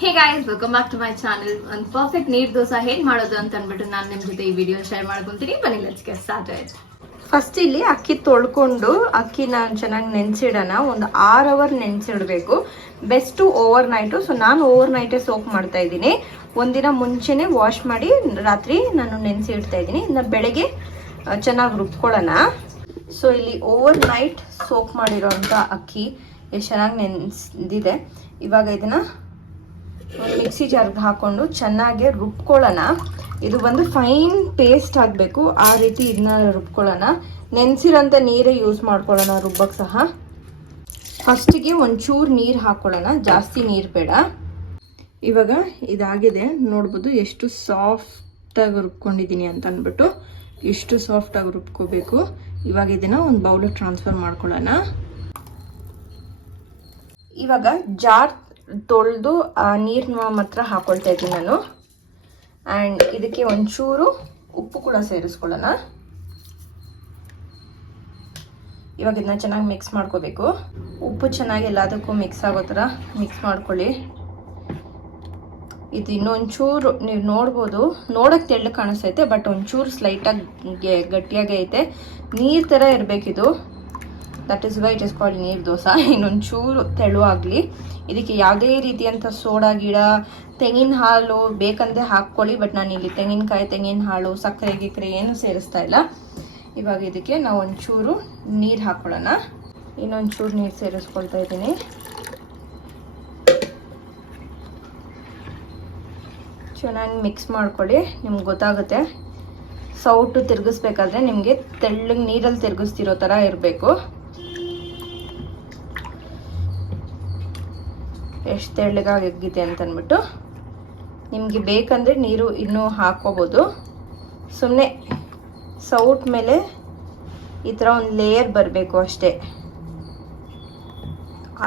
Hey guys, welcome back to my channel. ಒಂದು perfect neer dosa ಹೇಗೆ ಮಾಡೋದು ಅಂತ ಅಂದ್ಬಿಟ್ಟು ನಾನು ನಿಮ್ಮ ಜೊತೆ ಈ ವಿಡಿಯೋ ಶೇರ್ ಮಾಡ್ಕೊಂತೀನಿ. ಬನ್ನಿ ಲೆಟ್ಸ್ ಗೆಟ್ ಸ್ಟಾರ್ಟೆಡ್. ಫಸ್ಟ್ ಇಲ್ಲಿ ಅಕ್ಕಿ ತೊಳ್ಕೊಂಡು ಅಕ್ಕಿನ ಚೆನ್ನಾಗಿ ನೆನೆಸಿಡೋಣ. ಒಂದು 6 ಅವರ್ ನೆನೆಸಿಡಬೇಕು. Best over night. ಸೊ ನಾನು ಓವರ್ ನೈಟೇ ಸೋಕ್ ಮಾಡ್ತಾ ಇದ್ದೀನಿ. ಒಂದಿನ ಮುಂಚೆನೇ ವಾಶ್ ಮಾಡಿ ರಾತ್ರಿ ನಾನು ನೆನೆಸಿ ಇಡ್ತಾ ಇದ್ದೀನಿ. ಇನ್ನು ಬೆಳಗ್ಗೆ ಚೆನ್ನಾಗಿ ರುಬ್ಕೊಳ್ಳೋಣ. ಸೊ ಇಲ್ಲಿ ಓವರ್ ನೈಟ್ ಸೋಕ್ ಮಾಡಿರೋಂಥ ಅಕ್ಕಿ ಎಷ್ಟು ಚೆನ್ನಾಗಿ ನೆನೆಸಿದೆ. ಇವಾಗ ಇದನ್ನು ಮಿಕ್ಸಿ ಜಾರ್ಗೆ ಹಾಕ್ಕೊಂಡು ಚೆನ್ನಾಗಿ ರುಬ್ಕೊಳ್ಳೋಣ. ಇದು ಬಂದು ಫೈನ್ ಪೇಸ್ಟ್ ಆಗಬೇಕು. ಆ ರೀತಿ ಇದನ್ನ ರುಬ್ಕೊಳ್ಳೋಣ. ನೆನೆಸಿರೋಂಥ ನೀರೇ ಯೂಸ್ ಮಾಡ್ಕೊಳ್ಳೋಣ ರುಬ್ಬಕ್ಕೆ ಸಹ. ಫಸ್ಟಿಗೆ ಒಂಚೂರು ನೀರು ಹಾಕ್ಕೊಳ್ಳೋಣ, ಜಾಸ್ತಿ ನೀರು ಬೇಡ. ಇವಾಗ ಇದಾಗಿದೆ ನೋಡ್ಬೋದು ಎಷ್ಟು ಸಾಫ್ಟಾಗಿ ರುಬ್ಕೊಂಡಿದ್ದೀನಿ ಅಂತ ಅಂದ್ಬಿಟ್ಟು. ಎಷ್ಟು ಸಾಫ್ಟಾಗಿ ರುಬ್ಕೋಬೇಕು. ಇವಾಗ ಇದನ್ನು ಒಂದು ಬೌಲಿಗೆ ಟ್ರಾನ್ಸ್ಫರ್ ಮಾಡ್ಕೊಳ್ಳೋಣ. ಇವಾಗ ಜಾರ್ ತೊಳೆದು ನೀರನ್ನ ಮಾತ್ರ ಹಾಕ್ಕೊಳ್ತಾ ಇದ್ದೀನಿ ನಾನು. ಆ್ಯಂಡ್ ಇದಕ್ಕೆ ಒಂಚೂರು ಉಪ್ಪು ಕೂಡ ಸೇರಿಸ್ಕೊಳ್ಳೋಣ. ಇವಾಗ ಇದನ್ನ ಚೆನ್ನಾಗಿ ಮಿಕ್ಸ್ ಮಾಡ್ಕೋಬೇಕು. ಉಪ್ಪು ಚೆನ್ನಾಗಿ ಎಲ್ಲದಕ್ಕೂ ಮಿಕ್ಸ್ ಆಗೋ ಥರ ಮಿಕ್ಸ್ ಮಾಡ್ಕೊಳ್ಳಿ. ಇದು ಇನ್ನೊಂಚೂರು ನೀವು ನೋಡ್ಬೋದು, ನೋಡೋಕ್ಕೆ ತೆಳ್ಳು ಕಾಣಿಸ್ತೈತೆ, ಬಟ್ ಒಂಚೂರು ಸ್ಲೈಟಾಗಿ ಗಟ್ಟಿಯಾಗಿ ಐತೆ. ನೀರು ಥರ ಇರಬೇಕಿದು. That is why it is called neer dosa. ಇನ್ನೊಂಚೂರು ತೆಳುವಾಗಲಿ. ಇದಕ್ಕೆ ಯಾವುದೇ ರೀತಿಯಂಥ ಸೋಡಾ ಗಿಡ, ತೆಂಗಿನ ಹಾಲು ಬೇಕಂದ್ರೆ ಹಾಕ್ಕೊಳ್ಳಿ. ಬಟ್ ನಾನು ಇಲ್ಲಿ ತೆಂಗಿನಕಾಯಿ, ತೆಂಗಿನ ಹಾಲು, ಸಕ್ಕರೆ ಗಿಕ್ಕರೆ ಏನು ಸೇರಿಸ್ತಾ ಇಲ್ಲ. ಇವಾಗ ಇದಕ್ಕೆ ನಾವು ಒಂಚೂರು ನೀರು ಹಾಕ್ಕೊಳ್ಳೋಣ. ಇನ್ನೊಂಚೂರು ನೀರು ಸೇರಿಸ್ಕೊಳ್ತಾ ಇದ್ದೀನಿ. ಚೆನ್ನಾಗಿ ಮಿಕ್ಸ್ ಮಾಡ್ಕೊಳ್ಳಿ. ನಿಮ್ಗೆ ಗೊತ್ತಾಗುತ್ತೆ. ಸೌಟು ತಿರುಗಿಸ್ಬೇಕಾದ್ರೆ ನಿಮಗೆ ತೆಳ್ಳಗೆ ನೀರಲ್ಲಿ ತಿರುಗಿಸ್ತಿರೋ ಥರ ಇರಬೇಕು. ಎಷ್ಟು ತೆಳ್ಳಗಾಗಿ ಎಗ್ಗಿದೆ ಅಂತಂದ್ಬಿಟ್ಟು. ನಿಮಗೆ ಬೇಕಂದರೆ ನೀರು ಇನ್ನೂ ಹಾಕ್ಕೋಬೋದು. ಸುಮ್ಮನೆ ಸೌಟ್ ಮೇಲೆ ಈ ಥರ ಒಂದು ಲೇಯರ್ ಬರಬೇಕು ಅಷ್ಟೇ.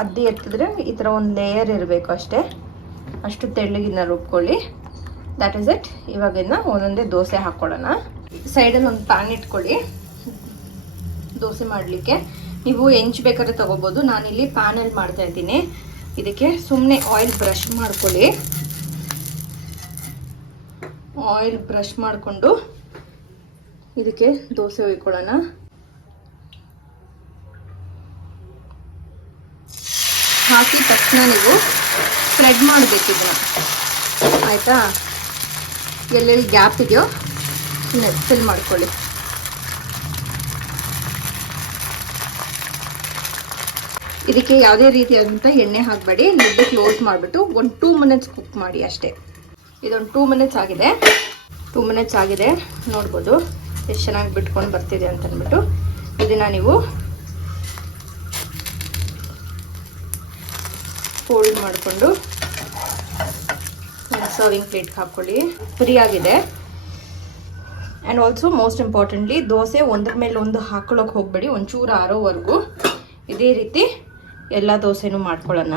ಅದ್ದಿ ಎತ್ತಿದ್ರೆ ಈ ಥರ ಒಂದು ಲೇಯರ್ ಇರಬೇಕು ಅಷ್ಟೇ. ಅಷ್ಟು ತೆಳ್ಳಗಿನ ರುಬ್ಕೊಳ್ಳಿ. That is it. ಇವಾಗ ಇದನ್ನ ಒಂದೊಂದೇ ದೋಸೆ ಹಾಕ್ಕೊಳ್ಳೋಣ. ಸೈಡಲ್ಲಿ ಒಂದು ಪ್ಯಾನ್ ಇಟ್ಕೊಳ್ಳಿ ದೋಸೆ ಮಾಡಲಿಕ್ಕೆ. ನೀವು ಹೆಂಚು ಬೇಕಾದ್ರೆ ತೊಗೋಬೋದು. ನಾನಿಲ್ಲಿ ಪ್ಯಾನಲ್ಲಿ ಮಾಡ್ತಾ ಇದ್ದೀನಿ. ಇದಕ್ಕೆ ಸುಮ್ಮನೆ ಆಯಿಲ್ ಬ್ರಷ್ ಮಾಡ್ಕೊಳ್ಳಿ. ಆಯಿಲ್ ಬ್ರಷ್ ಮಾಡಿಕೊಂಡು ಇದಕ್ಕೆ ದೋಸೆ ಹೊಯ್ಕೊಳ್ಳೋಣ. ಹಾಕಿ ತಕ್ಷಣ ನೀವು ಸ್ಪ್ರೆಡ್ ಮಾಡಬೇಕು ಇದನ್ನು. ಆಯಿತಾ? ಎಲ್ಲೆಲ್ಲಿ ಗ್ಯಾಪ್ ಇದೆಯೋ ಫಿಲ್ ಮಾಡ್ಕೊಳ್ಳಿ. ಇದಕ್ಕೆ ಯಾವುದೇ ರೀತಿಯಾದಂಥ ಎಣ್ಣೆ ಹಾಕಬೇಡಿ. ಲಿಡ್ ಕ್ಲೋಸ್ ಮಾಡಿಬಿಟ್ಟು ಒಂದು 2 ಮಿನಿಟ್ಸ್ ಕುಕ್ ಮಾಡಿ ಅಷ್ಟೇ. ಇದೊಂದು 2 ಮಿನಿಟ್ಸ್ ಆಗಿದೆ. 2 ಮಿನಿಟ್ಸ್ ಆಗಿದೆ. ನೋಡ್ಬೋದು ಎಷ್ಟು ಚೆನ್ನಾಗಿ ಬಿಟ್ಕೊಂಡು ಬರ್ತಿದೆ ಅಂತ ಅಂದ್ಬಿಟ್ಟು. ಇದನ್ನು ನೀವು ಫೋಲ್ಡ್ ಮಾಡಿಕೊಂಡು ಒಂದು ಸರ್ವಿಂಗ್ ಪ್ಲೇಟ್ಗೆ ಹಾಕ್ಕೊಳ್ಳಿ. ಫ್ರೀ ಆಗಿದೆ. And also most importantly dosa ಒಂದ್ರ ಮೇಲೆ ಒಂದು ಹಾಕೊಳ್ಳೋಕೆ ಹೋಗಬೇಡಿ. ಒಂಚೂರು ಆರೋವರೆಗೂ ಇದೇ ರೀತಿ ಎಲ್ಲ ದೋಸೆನೂ ಮಾಡ್ಕೊಳ್ಳೋಣ.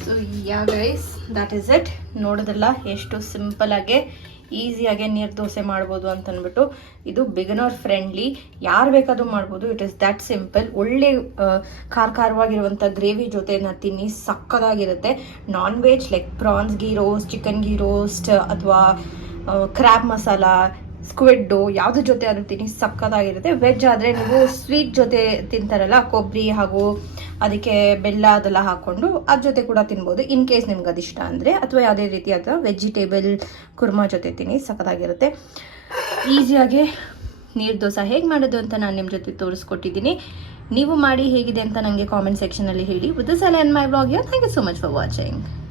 So yeah guys, that is it. ನೋಡೋದಲ್ಲ ಎಷ್ಟು ಸಿಂಪಲಾಗೆ ಈಸಿಯಾಗೆ ನೀರು ದೋಸೆ ಮಾಡ್ಬೋದು ಅಂತ ಅಂದ್ಬಿಟ್ಟು. ಇದು ಬಿಗಿನರ್ ಫ್ರೆಂಡ್ಲಿ, ಯಾರು ಬೇಕಾದರೂ ಮಾಡ್ಬೋದು. It is that simple. ಒಳ್ಳೆ ಖಾರವಾಗಿರುವಂಥ ಗ್ರೇವಿ ಜೊತೆ ತಿನ್ನಿ, ಸಕ್ಕದಾಗಿರುತ್ತೆ. Non veg like prawns ghee roast, chicken ghee roast, ಅಥವಾ ಕ್ರ್ಯಾಬ್ ಮಸಾಲ, ಸ್ಕ್ವಿಡ್ಡು, ಯಾವುದ್ರ ಜೊತೆ ಆದರೂ ತಿನ್ನಿ, ಸಕ್ಕದಾಗಿರುತ್ತೆ. ವೆಜ್ ಆದರೆ ನೀವು ಸ್ವೀಟ್ ಜೊತೆ ತಿಂತಾರಲ್ಲ, ಕೊಬ್ಬರಿ ಹಾಗೂ ಅದಕ್ಕೆ ಬೆಲ್ಲ ಅದೆಲ್ಲ ಹಾಕ್ಕೊಂಡು ಅದ್ರ ಜೊತೆ ಕೂಡ ತಿನ್ಬೋದು. ಇನ್ ಕೇಸ್ ನಿಮ್ಗೆ ಅದಿಷ್ಟ ಅಂದರೆ. ಅಥವಾ ಯಾವುದೇ ರೀತಿಯಾದ ವೆಜಿಟೇಬಲ್ ಕುರ್ಮಾ ಜೊತೆ ತಿನ್ನಿ, ಸಕ್ಕದಾಗಿರುತ್ತೆ. ಈಸಿಯಾಗಿ ನೀರು ದೋಸೆ ಹೇಗೆ ಮಾಡೋದು ಅಂತ ನಾನು ನಿಮ್ಮ ಜೊತೆ ತೋರಿಸ್ಕೊಟ್ಟಿದ್ದೀನಿ. ನೀವು ಮಾಡಿ ಹೇಗಿದೆ ಅಂತ ನನಗೆ ಕಾಮೆಂಟ್ ಸೆಕ್ಷನಲ್ಲಿ ಹೇಳಿ. With this I end my vlog here. Thank you so much for watching.